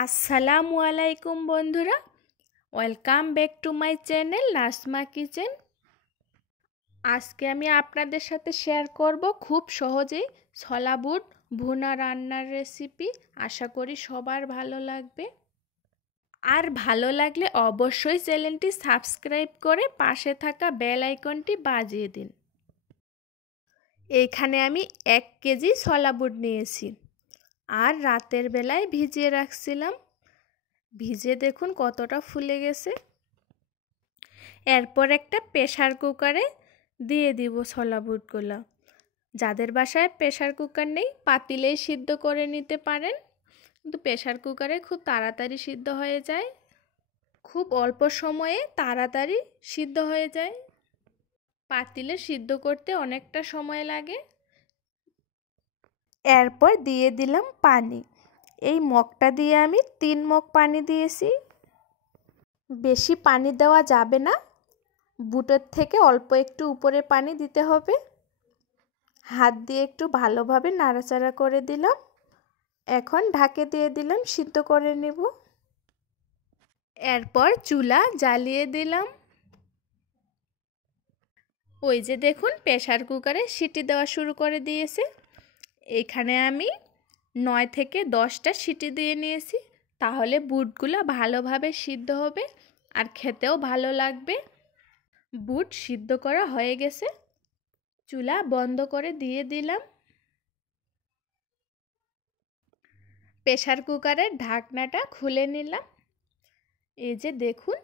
আসসালামু আলাইকুম বন্ধুরা, welcome back to my channel Nasma kitchen. আজকে আমি আপনাদের সাথে শেয়ার করব খুব সহজেই ছোলা বুট ভুনা রান্নার রেসিপি। আশা করি সবার ভালো লাগবে। আর ভালো লাগলে অবশ্যই চ্যানেলটি সাবস্ক্রাইব করে পাশে থাকা বেল আইকনটি বাজিয়ে দিন। এইখানে আমি 1 কেজি ছোলা বুট নিয়েছি আর রাতের বেলায় ভিজিয়ে রাখছিলাম। ভিজে দেখুন কতটা ফুলে গেছে। এরপর একটা প্রেসার কুকারে দিয়ে দিব ছোলা বুটগুলো। যাদের বাসায় প্রেসার কুকার নেই পাতিলেই সিদ্ধ করে নিতে পারেন, কিন্তু প্রেসার কুকারে খুব তাড়াতাড়ি সিদ্ধ হয়ে যায়, খুব অল্প সময়ে তাড়াতাড়ি সিদ্ধ হয়ে যায়। পাতিলে সিদ্ধ করতে অনেকটা সময় লাগে। এরপর দিয়ে দিলাম পানি। এই মগটা দিয়ে আমি 3 মগ পানি দিয়েছি। বেশি পানি দেওয়া যাবে না, বুটের থেকে অল্প একটু উপরে পানি দিতে হবে। হাত দিয়ে একটু ভালোভাবে নাড়াচাড়া করে দিলাম। এখন ঢাকে দিয়ে দিলাম, সিদ্ধ করে নেব। এরপর চুলা জ্বালিয়ে দিলাম। ওই যে দেখুন প্রেসার কুকারে সিটি দেওয়া শুরু করে দিয়েছে। এখানে আমি 9 থেকে 10টা সিটি দিয়ে নিয়েছি, তাহলে বুটগুলো ভালোভাবে সিদ্ধ হবে আর খেতেও ভালো লাগবে। বুট সিদ্ধ করা হয়ে গেছে, চুলা বন্ধ করে দিয়ে দিলাম। প্রেসার কুকারের ঢাকনাটা খুলে নিলাম। এই যে দেখুন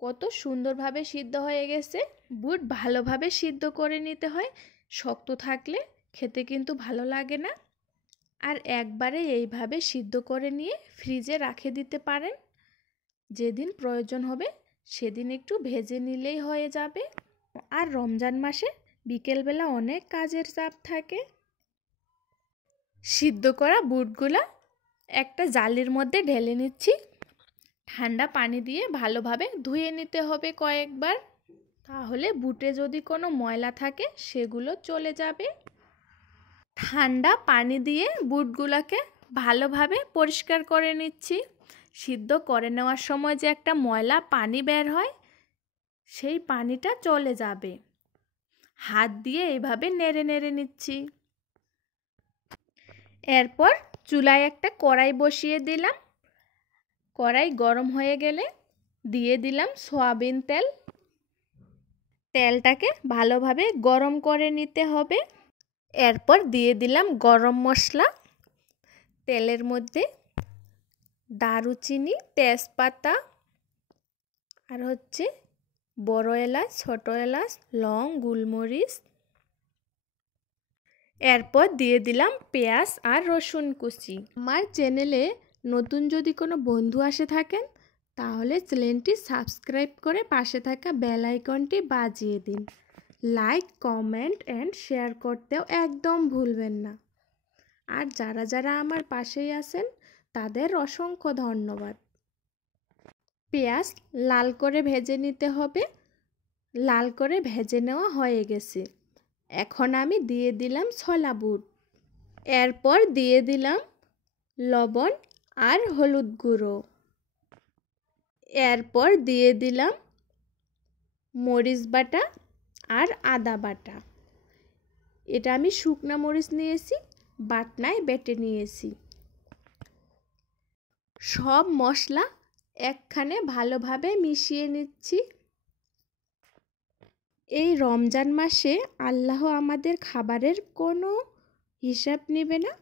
কত সুন্দরভাবে সিদ্ধ হয়ে গেছে। বুট ভালোভাবে সিদ্ধ করে নিতে হয়, শক্ত থাকলে খেতে কিন্তু ভালো লাগে না। আর একবারে এইভাবে সিদ্ধ করে নিয়ে ফ্রিজে রেখে দিতে পারেন। যেদিন প্রয়োজন হবে সেদিন একটু ভেজে নিলেই হয়ে যাবে। আর রমজান মাসে বিকেলবেলা অনেক কাজের চাপ থাকে। সিদ্ধ করা বুটগুলা একটা জালির মধ্যে ঢেলে নিচ্ছি। ঠান্ডা পানি দিয়ে ভালোভাবে ধুয়ে নিতে হবে কয়েকবার, তাহলে বুটে যদি কোনো ময়লা থাকে সেগুলো চলে যাবে। ঠান্ডা পানি দিয়ে বুটগুলোকে ভালোভাবে পরিষ্কার করে নিচ্ছি। সিদ্ধ করে নেওয়ার সময় যে একটা ময়লা পানি বের হয়, সেই পানিটা চলে যাবে। হাত দিয়ে এইভাবে নেড়ে নেড়ে নিচ্ছি। এরপর চুলায় একটা কড়াই বসিয়ে দিলাম। কড়াই গরম হয়ে গেলে দিয়ে দিলাম সয়াবিন তেল। তেলটাকে ভালোভাবে গরম করে নিতে হবে। এরপর দিয়ে দিলাম গরম মশলা। তেলের মধ্যে দারুচিনি, তেজপাতা আর বড় এলাচ, ছোট এলাচ, লং, গোলমরিচ। এরপর দিয়ে দিলাম পেঁয়াজ আর রসুন কুচি। আমার চ্যানেলে নতুন যদি কোনো বন্ধু আসে থাকেন তাহলে চ্যানেলটি সাবস্ক্রাইব করে পাশে থাকা বেল আইকনটি বাজিয়ে দিন। লাইক, কমেন্ট অ্যান্ড শেয়ার করতেও একদম ভুলবেন না। আর যারা যারা আমার পাশেই আছেন তাদের অসংখ্য ধন্যবাদ। পেঁয়াজ লাল করে ভেজে নিতে হবে। লাল করে ভেজে নেওয়া হয়ে গেছে। এখন আমি দিয়ে দিলাম ছোলা বুট। এরপর দিয়ে দিলাম লবণ আর হলুদ গুঁড়ো। এরপর দিয়ে দিলাম মরিচ বাটা আর আদা বাটা। এটা আমি শুকনা মরিচ নিয়েছি, বাটনায় বেটে নিয়েছি। সব মশলা একখানে ভালোভাবে মিশিয়ে নিচ্ছি। এই রমজান মাসে আল্লাহ আমাদের খাবারের কোনো হিসাব নেবে না।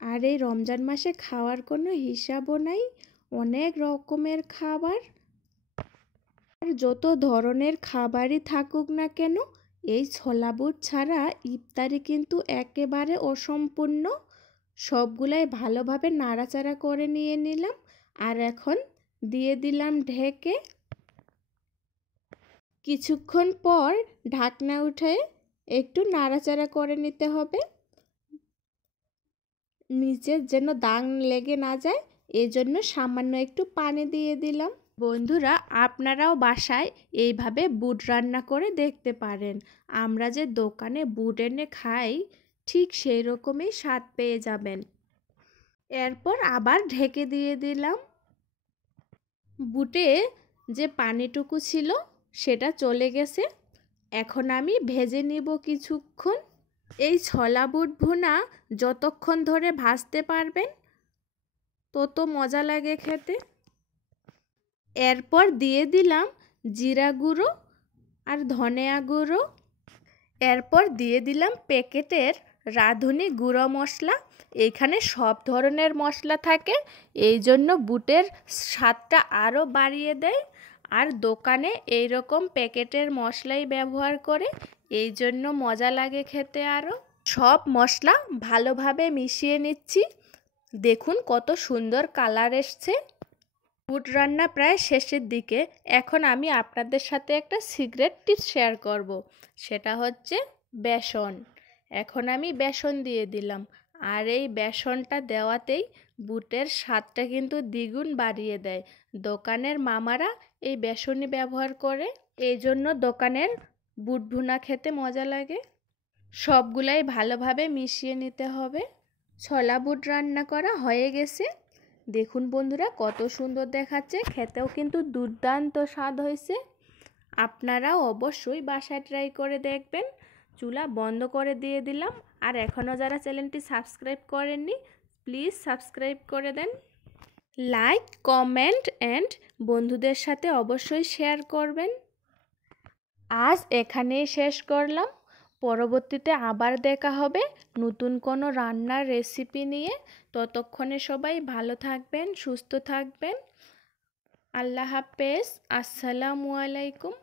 আর এই রমজান মাসে খাওয়ার কোনো হিসাবও নাই। অনেক রকমের খাবার, আর যত ধরনের খাবারই থাকুক না কেন, এই ছোলা বুট ছাড়া ইফতারি কিন্তু একেবারে অসম্পূর্ণ। সবগুলাই ভালোভাবে নাড়াচাড়া করে নিয়ে নিলাম। আর এখন দিয়ে দিলাম ঢেকে। কিছুক্ষণ পর ঢাকনা উঠে একটু নাড়াচাড়া করে নিতে হবে, নিচে যেন দাগ লেগে না যায়। এজন্য সামান্য একটু পানি দিয়ে দিলাম। বন্ধুরা, আপনারাও বাসায় এইভাবে বুট রান্না করে দেখতে পারেন। আমরা যে দোকানে বুট এনে খাই ঠিক সেই রকমই স্বাদ পেয়ে যাবেন। এরপর আবার ঢেকে দিয়ে দিলাম। বুটে যে পানিটুকু ছিল সেটা চলে গেছে। এখন আমি ভেজে নিব কিছুক্ষণ। এই ছোলা বুট ভুনা যতক্ষণ ধরে ভাজতে পারবেন তত মজা লাগে খেতে। এরপর দিয়ে দিলাম জিরা গুঁড়ো আর ধনিয়া গুঁড়ো। এরপর দিয়ে দিলাম প্যাকেটের রাঁধুনি গুঁড়ো মশলা। এইখানে সব ধরনের মশলা থাকে, এই জন্য বুটের স্বাদটা আরও বাড়িয়ে দেয়। আর দোকানে এই রকম প্যাকেটের মশলাই ব্যবহার করে, এই জন্য মজা লাগে খেতে আরও। সব মশলা ভালোভাবে মিশিয়ে নিচ্ছি। দেখুন কত সুন্দর কালার এসছে। বুট রান্না প্রায় শেষের দিকে। এখন আমি আপনাদের সাথে একটা সিক্রেট টিপস শেয়ার করব। সেটা হচ্ছে বেসন। এখন আমি বেসন দিয়ে দিলাম। আর এই বেসনটা দেওয়াতেই বুটের স্বাদটা কিন্তু দ্বিগুণ বাড়িয়ে দেয়। দোকানের মামারা এই বেসনই ব্যবহার করে, এই জন্য দোকানের বুট ভুনা খেতে মজা লাগে। সবগুলাই ভালোভাবে মিশিয়ে নিতে হবে। ছোলা বুট রান্না করা হয়ে গেছে। দেখুন বন্ধুরা কত সুন্দর দেখাচ্ছে, খেতেও কিন্তু দুর্দান্ত স্বাদ হয়েছে। আপনারাও অবশ্যই বাসায় ট্রাই করে দেখবেন। চুলা বন্ধ করে দিয়ে দিলাম। আর এখনও যারা চ্যানেলটি সাবস্ক্রাইব করেননি প্লিজ সাবস্ক্রাইব করে দেন। লাইক, কমেন্ট অ্যান্ড বন্ধুদের সাথে অবশ্যই শেয়ার করবেন। আজ এখানেই শেষ করলাম। পরবর্তীতে আবার দেখা হবে নতুন কোনো রান্নার রেসিপি নিয়ে। ততক্ষণে সবাই ভালো থাকবেন, সুস্থ থাকবেন। আল্লাহ হাফেজ। আসসালামু আলাইকুম।